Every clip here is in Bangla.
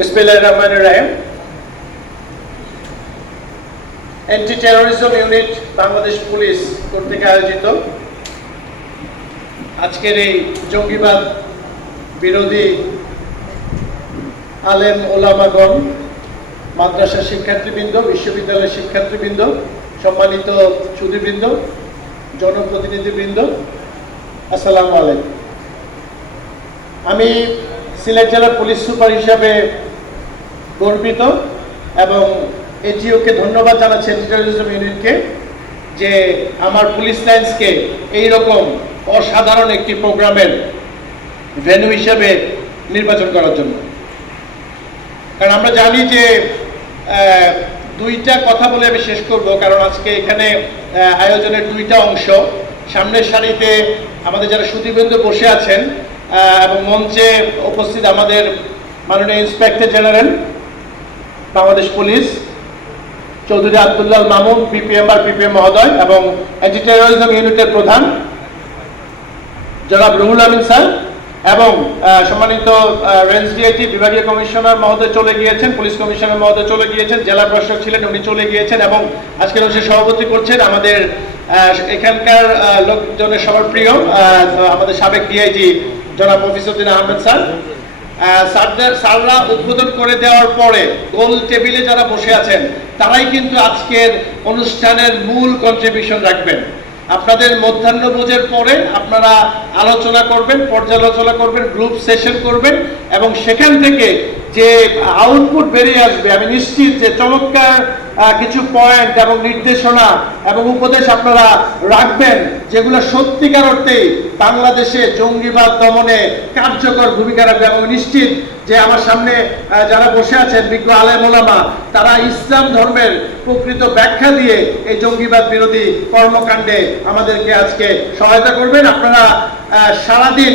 বিসমিল্লাহির রহমানির রহিম। Anti terrorism unit Bangladesh police কর্তৃক আয়োজিত আজকের এই জঙ্গিবাদ বিরোধী আলেম ওলামাগণ, মাদ্রাসা শিক্ষার্থীবৃন্দ, বিশ্ববিদ্যালয়ের শিক্ষার্থীবৃন্দ, সম্মানিত সুধীবৃন্দ, জনপ্রতিনিধিবৃন্দ, আসসালামু আলাইকুম। আমি সিলেট জেলার পুলিশ সুপার হিসাবে গর্বিত এবং এটিওকে ধন্যবাদ জানাচ্ছি, অ্যান্টি টেরোরিজম ইউনিটকে, যে আমার পুলিশ লাইন্সকে এইরকম অসাধারণ একটি প্রোগ্রামের ভেন্যু হিসাবে নির্বাচন করার জন্য। কারণ আমরা জানি যে দুইটা কথা বলে আমি শেষ করব, কারণ আজকে এখানে আয়োজনের দুইটা অংশ। সামনের সারিতে আমাদের যারা সুধীবৃন্দ বসে আছেন এবং মঞ্চে উপস্থিত আমাদের মাননীয় inspector general Bangladesh police Chowdhury Abdullah Mamun PPM মহোদয় এবং অ্যান্টি টেরোরিজম ইউনিটের প্রধান জনাব রুহুল আমিন স্যার এবং সম্মানিত রেঞ্জ ডিআইটি বিভাগীয় কমিশনার মহোদয় চলে গিয়েছেন, পুলিশ কমিশনার মহোদয় চলে গিয়েছেন, জেলা প্রশাসক ছিলেন উনি চলে গিয়েছেন এবং আজকের অনুষ্ঠানে সভাপতি করছেন আমাদের এখানকার লোকজনের সবার প্রিয় আমাদের সাবেক ডিআইজি জনাব মফিজউদ্দিন আহমেদ স্যার। স্যাররা উদ্বোধন করে দেওয়ার পরে গোল টেবিলে যারা বসে আছেন তারাই কিন্তু আজকের অনুষ্ঠানের মূল কন্ট্রিবিউশন রাখবেন। আপনাদের মধ্যাহ্নভোজের পরে আপনারা আলোচনা করবেন, পর্যালোচনা করবেন, গ্রুপ সেশন করবেন এবং সেখান থেকে যে আউটপুট বেরিয়ে আসবে আমি নিশ্চিত যে চমৎকার কিছু পয়েন্ট এবং নির্দেশনা এবং উপদেশ আপনারা রাখবেন, যেগুলো সত্যিকার অর্থেই বাংলাদেশে জঙ্গিবাদ দমনে কার্যকর ভূমিকা রাখবে। এবং নিশ্চিত যে আমার সামনে যারা বসে আছেন বিজ্ঞ আলেম ওলামা, তারা ইসলাম ধর্মের প্রকৃত ব্যাখ্যা দিয়ে এই জঙ্গিবাদ বিরোধী কর্মকাণ্ডে আমাদেরকে আজকে সহায়তা করবেন। আপনারা সারাদিন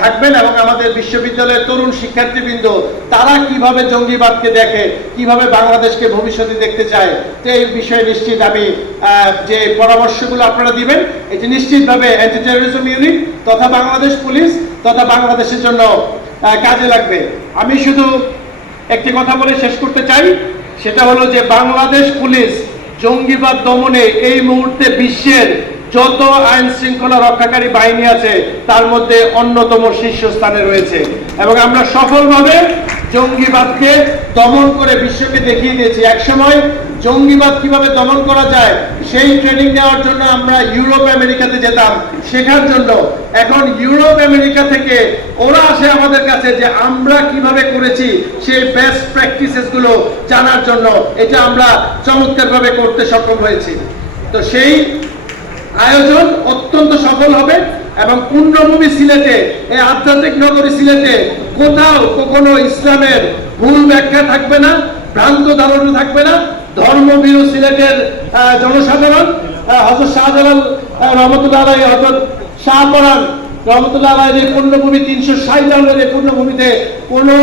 থাকবেন এবং আমাদের বিশ্ববিদ্যালয়ের তরুণ শিক্ষার্থীবৃন্দ তারা কিভাবে জঙ্গিবাদকে দেখে, কিভাবে বাংলাদেশকে ভবিষ্যতে দেখতে চায়, তো এই বিষয়ে নিশ্চিত আমি যে পরামর্শগুলো আপনারা দিবেন এটি নিশ্চিতভাবে অ্যান্টি টেরোরিজম ইউনিট তথা বাংলাদেশ পুলিশ তথা বাংলাদেশের জন্য কাজে লাগবে। আমি শুধু একটি কথা বলে শেষ করতে চাই, সেটা হলো যে বাংলাদেশ পুলিশ জঙ্গিবাদ দমনে এই মুহূর্তে বিশ্বের যত আইন শৃঙ্খলা রক্ষাকারী বাহিনী আছে তার মধ্যে অন্যতম শীর্ষস্থানে রয়েছে এবং আমরা সফলভাবে জঙ্গিবাদকে দমন করে বিশ্বকে দেখিয়ে দিয়েছি। একসময় জঙ্গিবাদ কিভাবে দমন করা যায় সেই ট্রেনিং নেওয়ার জন্য আমরা ইউরোপ আমেরিকাতে যেতাম শেখার জন্য। এখন ইউরোপ আমেরিকা থেকে ওরা আসে আমাদের কাছে যে আমরা কিভাবে করেছি সেই বেস্ট প্র্যাকটিসেস গুলো জানার জন্য। এটা আমরা চমৎকারভাবে করতে সক্ষম হয়েছি। তো সেই আয়োজন অত্যন্ত সফল হবে এবং পূর্ণভূমি সিলেটে, এই আধ্যাত্মিক নগরী সিলেটে কোথাও কখনো ইসলামের ভুল ব্যাখ্যা থাকবে না, ভ্রান্ত ধারণা থাকবে না। ধর্মভীরু সিলেটের জনসাধারণ হযরত শাহজালাল রহমতুল্লাহ আলাইহি, হযরত শাহপরান রহমতুল্লাহ আলাইহির পূর্ণভূমি 360 রাউন্ডের এই পূর্ণভূমিতে কোনো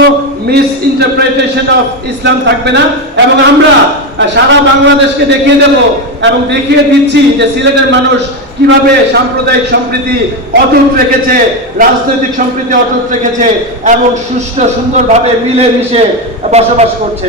মিস ইন্টারপ্রিটেশন অফ ইসলাম থাকবে না এবং আমরা সারা বাংলাদেশকে দেখিয়ে দেব এবং দেখিয়ে দিচ্ছি যে সিলেটের মানুষ কিভাবে সাম্প্রদায়িক সম্প্রীতি অটুট রেখেছে, রাজনৈতিক সম্প্রীতি অটুট রেখেছে এবং সুষ্ঠু সুন্দরভাবে মিলেমিশে বসবাস করছে।